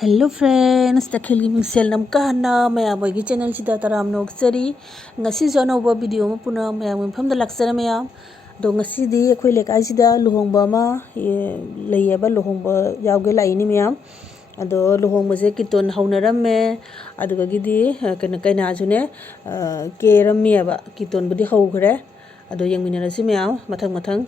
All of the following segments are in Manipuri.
हेलो फ्रेंड्स दखिल मिंगसेल नमका हन्ना मयाम की चैनल सिदा तराम नोक्चरी ngasi अनौब वीडियो में पुनः मयाम मफमदा लाक्चर मयाम दो ngasi अखोई लेकाइसिदा लुहोंगबा अमा लैयेबा लुहोंगबा यावगे लाइनी मयाम अदो लुहोंगबसे कितोन हौनरम्मे अदुगगिदी कैनाजुने केरम्मियबा कितोनबुदी हौग्रे अदो यंगमिनरसि मयाम मथंग मथंग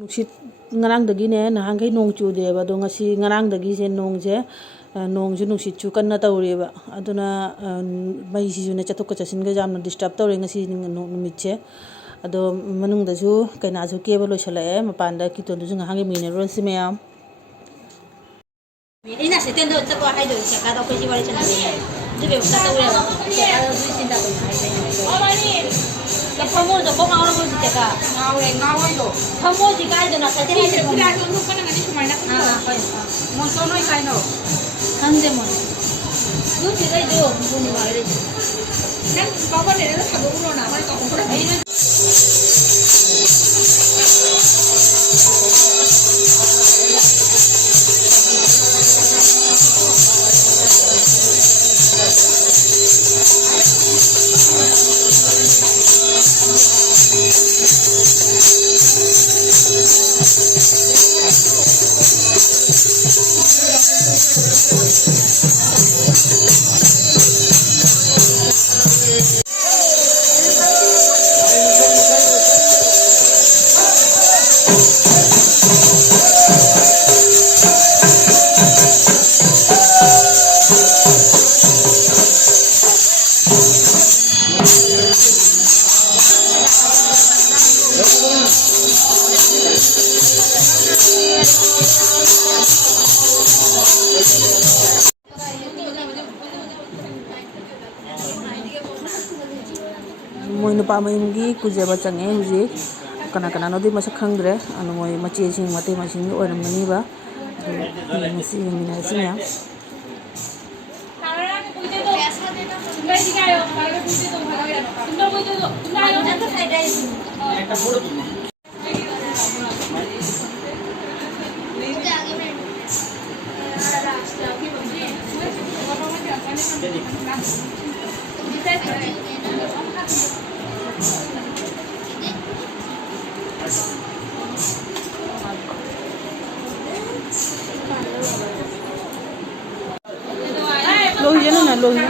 नुसित ngarangdagine nahangai nong chudeba do ngasi ngarangdagi je nongje nusit chu kanna tawreba aduna mai sijune chatok chasin ga jamna disturb tawre ngasi numitche ado manung da ju kaina ju keba loisalae mapanda kiton ju ngahangai mine rosi meyam ina seten do chakwa hai do chaka do koji wale chana de be uta tawre chaka do sin da ko hai amani Kamu tu kau ngawal pun tidak. Ngawal tu. Kamu jika itu nak saja hari ini. Tidak ada untuk mana ni cuma nak. Monsono ikan no. Hande mon. Tu jika itu bukan mana ni. Kan kau kan ada satu ulo nak. Kau kau मोई नुपा मयुमगी कुजेबा चंगे हुजी कना कना नोदी मसक खंगद्रे अनु मोई मचे सिंग मते मसिंग ओरमगनीबा मसी मिना सिंया lohi na lohi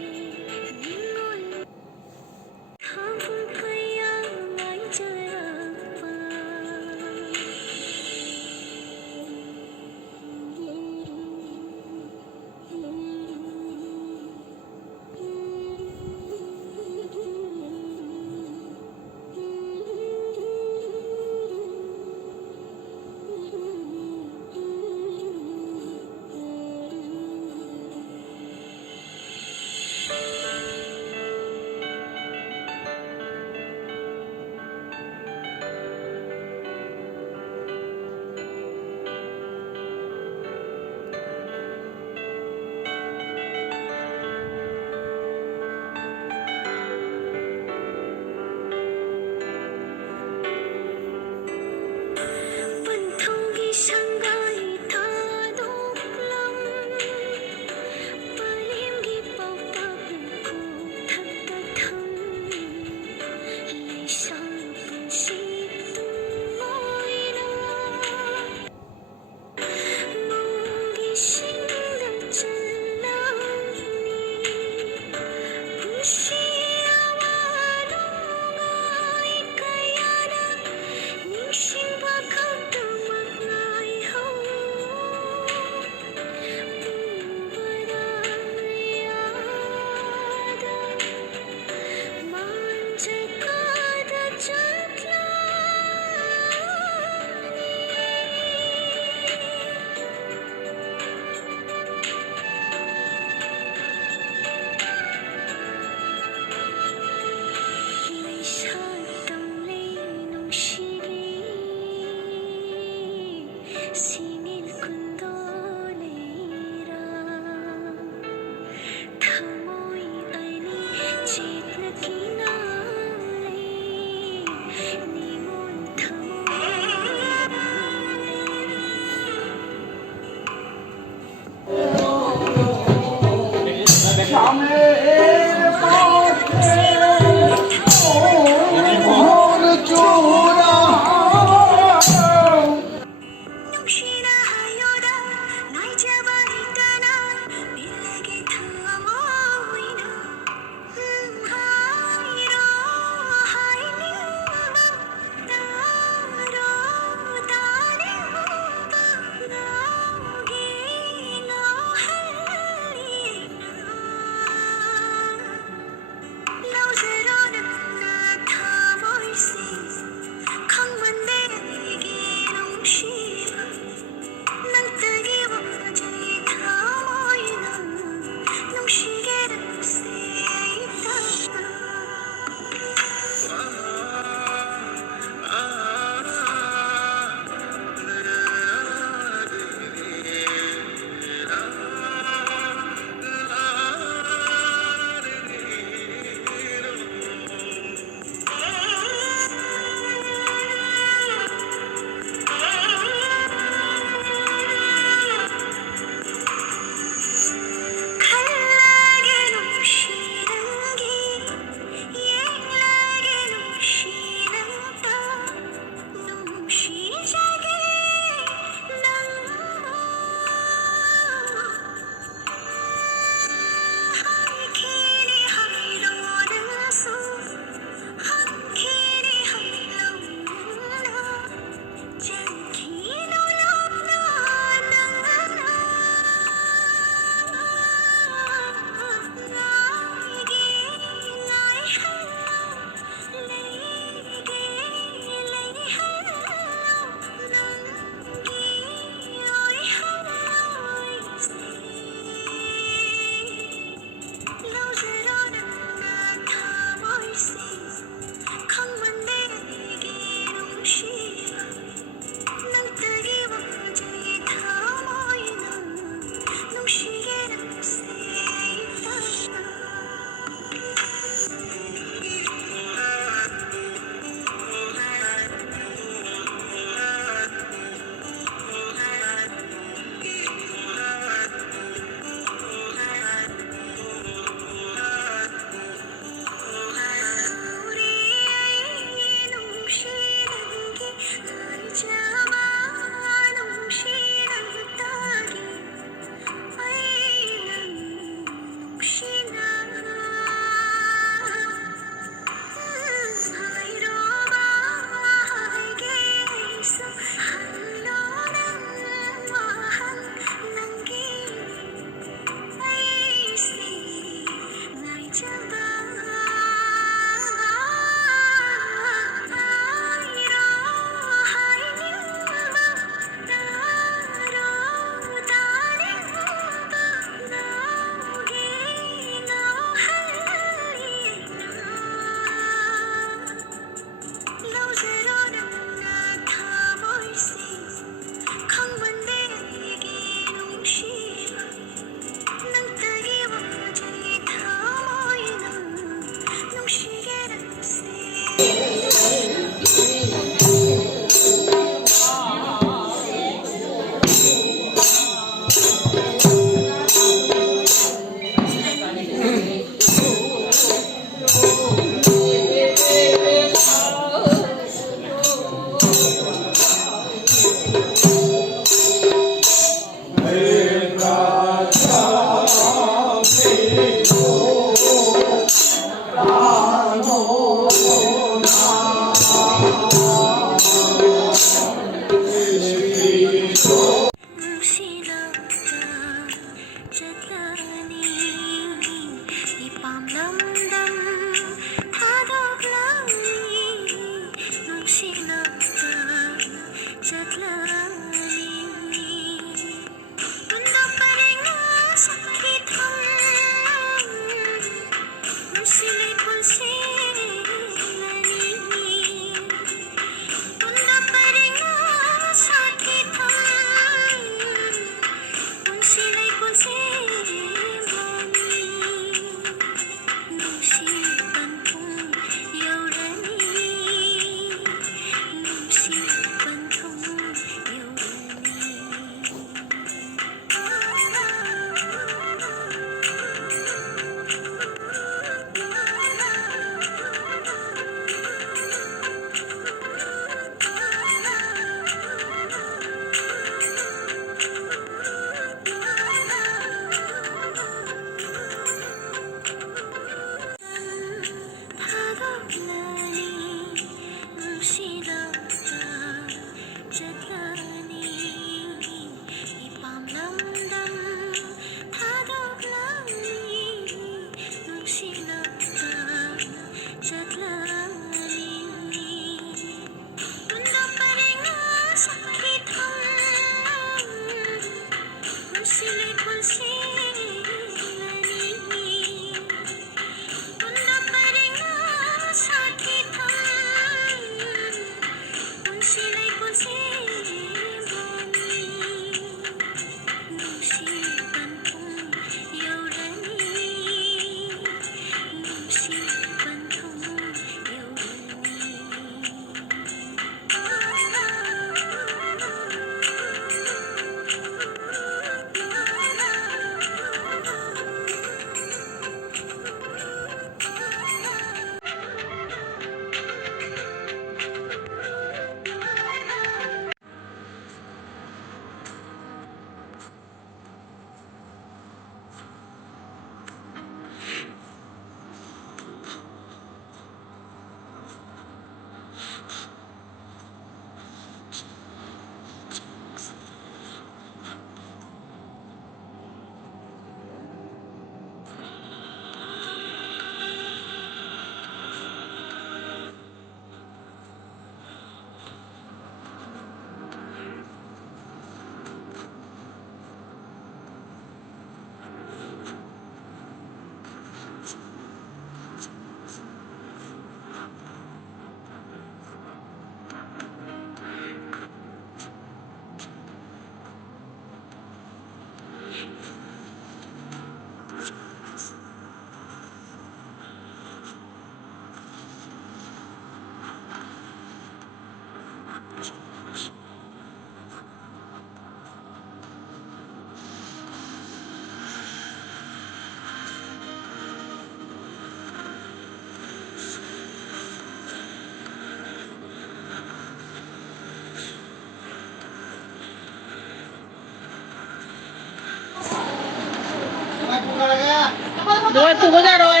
rồi phụ ra rồi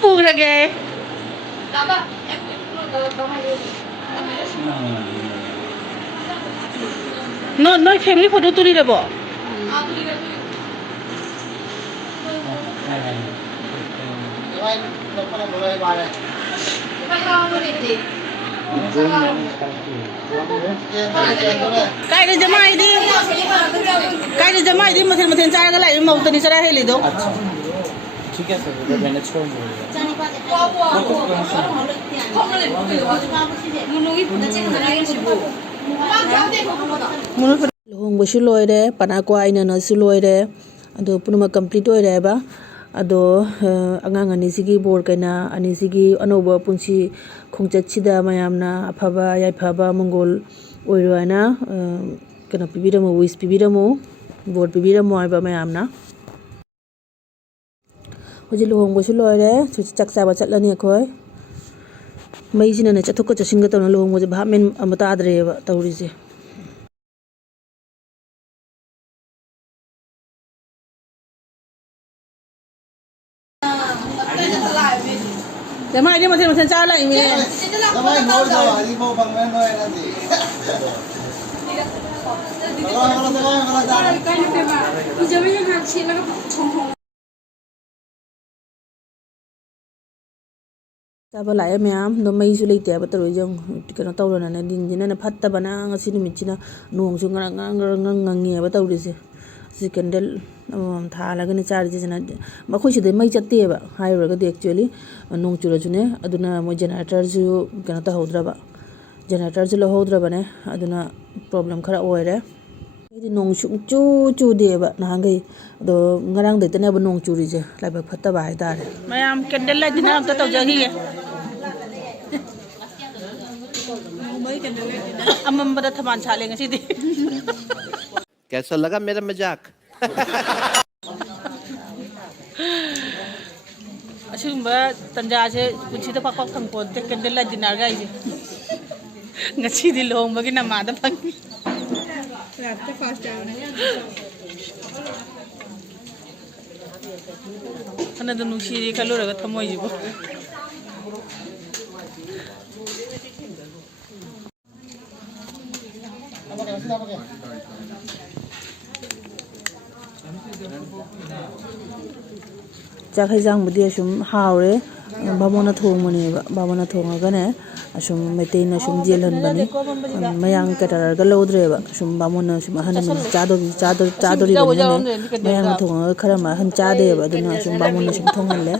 phụ ra kìa nó family photo তুলি দেব cái này jama đi cái này jama đi mà thèn cha cái lại màu tani sara heli do ठीक है सर मैनेज कर luhongbasu loire panakwa aina nasu loire ado punuma complete oireba ado angang ani sigi bor kaina ani sigi anoba punsi khongchat sida mayamna aphaba yaifaba mongol oirana kana pibiramo wish pibiramo bor pibiramo aiba mayamna hoji luhongbasu loire chakchaba chatlani akhoi maisina ne chathok chasinga tawna luhongbaje bhamen amata adreba tawrise Jama ini masih cala ini. Jama ini ini mau bangun no nanti. Taba lại em nó mây du lịch đẹp tao rồi cái nó tao rồi này đi như này phát ta bana ngay xin mình chỉ là nuông xuống ngang nghe bắt tao đi gì gì cái đấy thà là cái này charge gì này mà khối chỉ để mây chặt tiệp hai rồi cái đấy actually nuông chura chune aduna mo generator ju cái nó tao hốt ra ba generator ju lo hốt ra ba này aduna problem khara oi re cái nuông xuống chu đi ba na hangai do ngarang de tane ba nuông churi je lại ba phát ta bài ta đấy mayam candle light dina am tao jagi ge amam bada thaman chale ngasi di कैसा लगा मेरा मजाक asumba tanja se kunchi ta pakpak thangpon te candle light dinner ga ije ngasi di long bagi nama da pang ratte fast aw na ana da nushi ri kalu raga thamoi jibo chak hai jang budi asum haure bamona thongmani bamona thongagane asum metei na sum jelhan bani mayang katar ga lodre ba sum bamona sum hanan chadori bani mayang thonga khara ma han chade ba duna sum bamona sum thongalle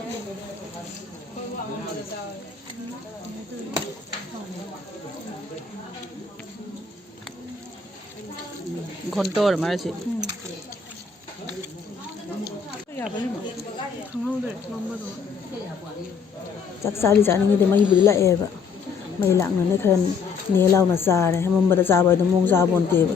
ghontor marasi chắc sao đi chả nên thì mấy bữa lại em ạ mấy lặng nó khen nia lau mà xa này hôm bữa ra bài nó mông ra buồn tiệp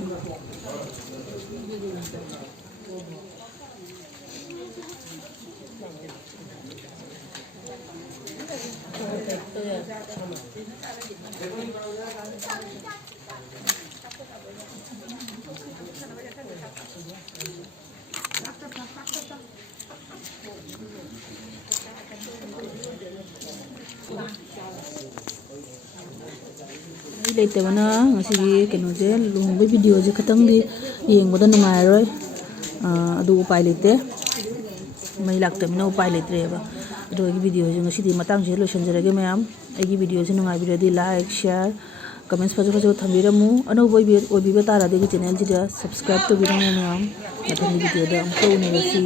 leite bana ngasi keno je luhong video je khatang di yeng boda nungai roi adu upai leite mai lak tem no upai leite ba ado gi video je ngasi di matang je lotion jare ge mayam agi video je nungai video di like share comments fajo thambiramu ano boy bi ba tara de channel ji da subscribe to biramu mayam mathang video da am ko ne si